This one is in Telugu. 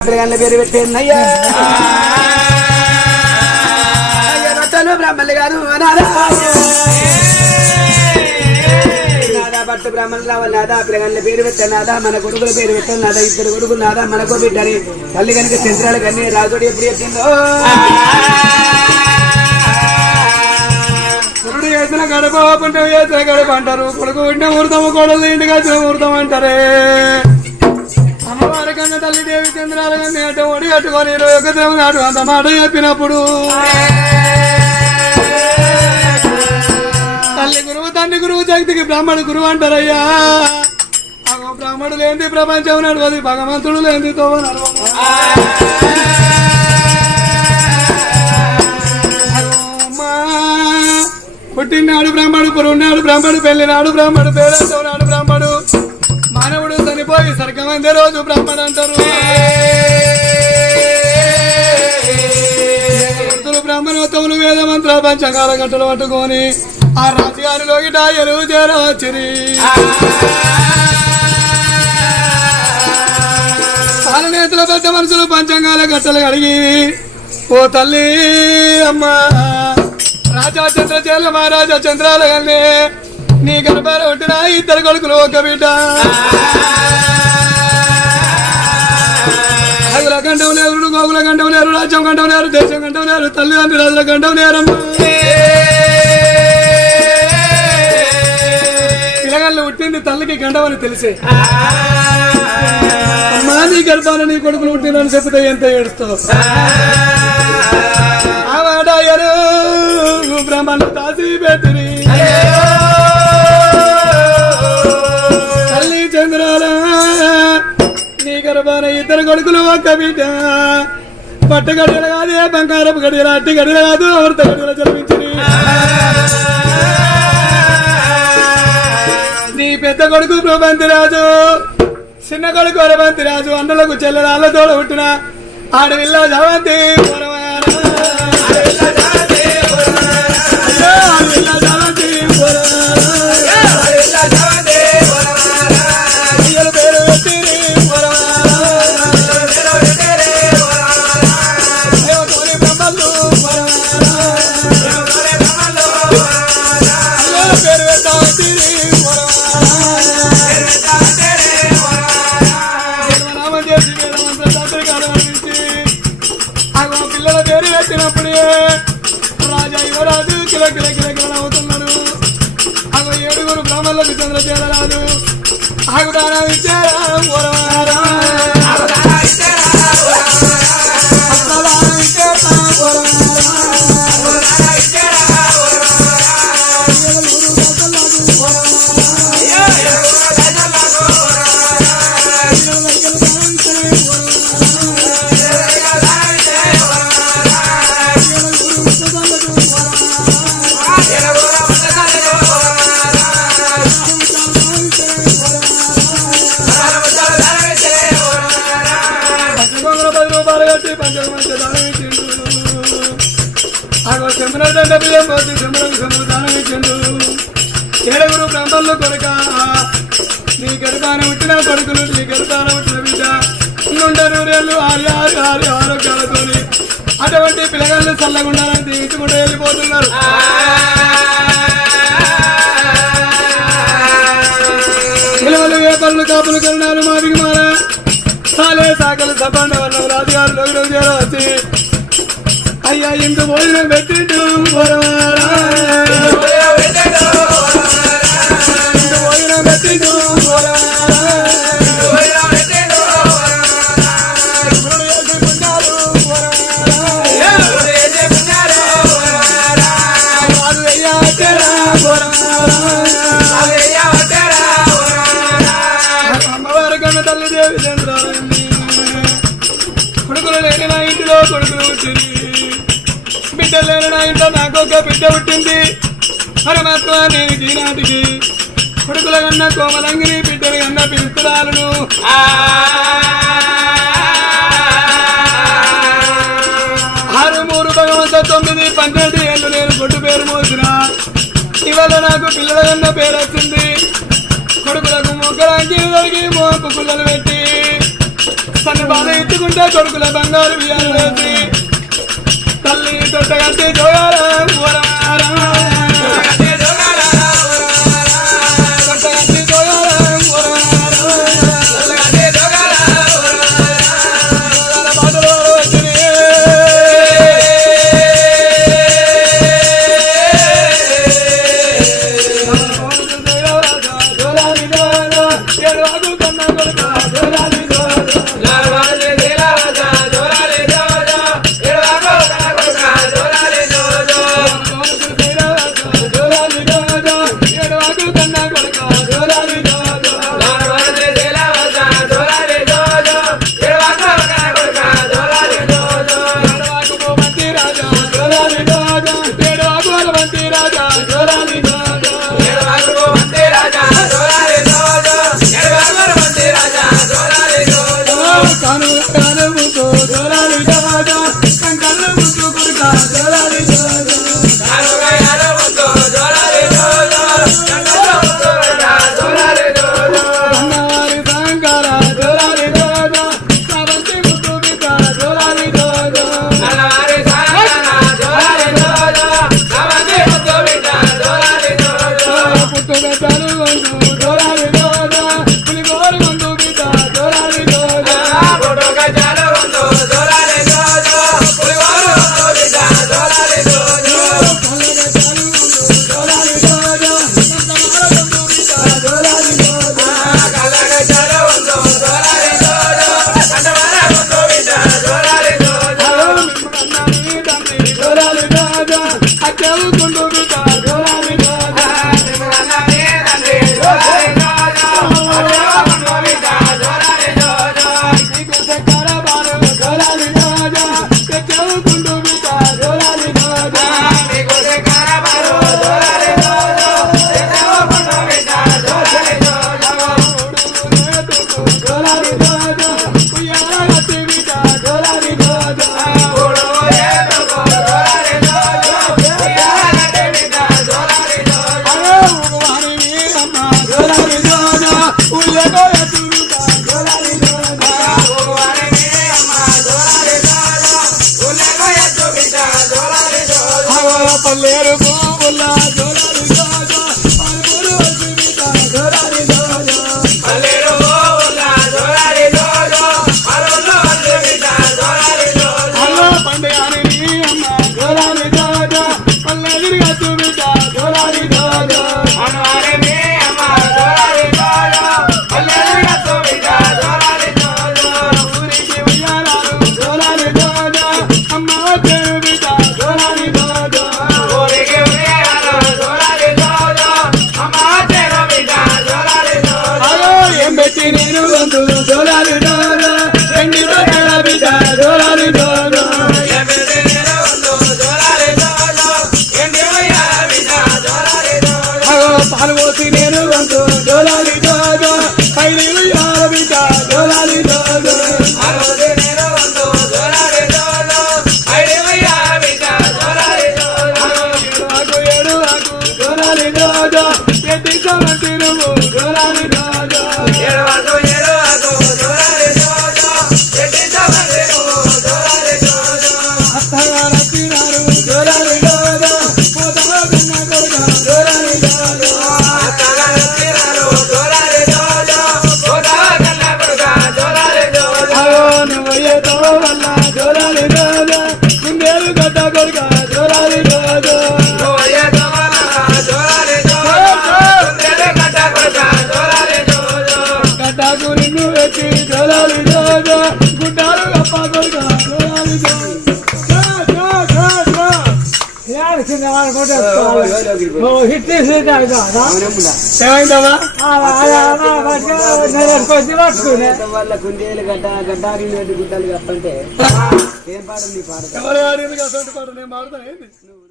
పిల్లగాళ్ళ పేరు పెట్టింది అయ్యా. గారు నాదా నాదా బ్రాహ్మణులు రావాలి నాదా పిల్లగాళ్ళ పేరు పెట్టాను నాదా మన కొడుకుల పేరు పెట్టాను నాదా ఇద్దరు కొడుకులు నాదా మనకు బిడ్డని తల్లి కనుక చంద్రాలు కన్నీ రాజోడు ఎప్పుడు చెప్పిందో? పురుడు చేసిన గడప పంట చేసిన గడప అంటారు. కొడుకు ఉంటే ఊరుతాము కోడలు ఇంటికి వచ్చిన ఊరుతాం అంటారే. అమ్మవారి కన్నా తల్లి దేవి చంద్రాలగన్ని అటు ఒడి కట్టుకొని ఇరవై ఒక దేవు నాడు అంత మాట చెప్పినప్పుడు. తల్లి గురువు తండ్రి గురువు జగతికి బ్రాహ్మణ గురువు అంటారయ్యా. బ్రాహ్మణుడు లేని ప్రపంచం నడవది భగవంతుడు లేని తోవ నడవదు. అమ్మా. పుట్టినాడు బ్రాహ్మడు పురున్నాడు బ్రాహ్మడు పెళ్ళినాడు బ్రాహ్మడు పేరంతోనాడు బ్రాహ్మడు మానవుడు చనిపోయి సర్గమందే రోజు బ్రాహ్మడు అంటారు. బ్రాహ్మణోత్తములు వేద మంత్ర పంచకాల గంటలు పట్టుకొని ఆ రాజుగారిలో ఎరువు చేరవచ్చిరి పాలనేతల పెద్ద మనుషులు పంచంగాల గట్టలు కడిగి ఓ తల్లి అమ్మా రాజా చంద్రచేల మహారాజా చంద్రాల నీ గర్భాలు పుట్టిన ఇద్దరు కొడుకులు ఒక బిడ్డ. గంటం లేరు గోగుల గంటం లేరు రాజ్యం గంటం లేరు దేశం గంటం లేరు తల్లిదండ్రి రాజుల గంటం లేరమ్మా పిల్లగాళ్ళు పుట్టింది తల్లికి గండం అని తెలిసే. అమ్మా నీ గర్భాన నీ కొడుకులు పుట్టిందని చెప్తే ఎంత ఏడుస్తావు ప్రభాన ఇద్దరు కొడుకులు ఒక్క బిడ్డ. పట్ట గడియలు కాదు ఏ బంగారపు గడియలు అట్టి గడియలు కాదు అమృత గడియలు జన్మించిరి నీ పెద్ద కొడుకు ప్రభంతి రాజు చిన్న కొడుకు వరవంతి రాజు అన్నలకు చెల్లెల తోడ పుట్టిన ఆడవిల్ల జవంతి కిల కిల కిల కిల నవ్వుతున్నాడు అగో ఏడుగురు బ్రాహ్మణులకు చంద్ర చేరరాదు. ఆగుదానం ఆగో బియ్యం పోసి చెంబులకు చెంబు ఇచ్చిండు ఏడుగురు బ్రహ్మలు కొడుక నీ గర్భాన పుట్టిన కొడుకులు నీ గర్భాన పుట్టిన బిడ్డ నుండ నూరేళ్ళు ఆరు ఆరు ఆరు ఆరోగ్యాలతోని అటువంటి పిల్లగాళ్ళు చల్లగుండాలని దీవించుకుంటూ వెళ్ళిపోతున్నారు పిల్లలు వేపర్లు కాపులు కరుణాలు మాదిరి మారా సాలే సాకలు సపండ వర్ణం రాజుగారు లోకి వచ్చి అయ్యా ఇంత భోజనం పెట్టి కొడుకులు లేని నా ఇంటిలో కొడుకులు వచ్చింది. బిడ్డలేరు నా ఇంట్లో నాకు ఒక బిడ్డ పుట్టింది. పరమాత్మ నేను ఈనాటికి కొడుకుల కన్నా కోమలంగిని బిడ్డలు కన్నా పిలుపురాలను ఆరు మూడు భగవంత తొమ్మిది పన్నెండు ఏళ్ళు నేను కొట్టు పేరు మోసిన. ఇవాళ నాకు పిల్లల కన్నా పేరు వచ్చింది. కొడుకులకు ముగ్గురాకి జరిగి మోపు పుల్లలు పెట్టి తన బాధ ఎత్తుకుంటే కొడుకుల బంగారు బియ్యాలు వేసి Esta canción llorarán, Not a Hola, mi వచ్చింది వాళ్ళు కొట్టేసుకోవాలి హిట్ గడ్డ గడ్డారి గుడ్డలు కట్టంటే ఏం పాడని పాడతాను పాడు నేను మారుతాను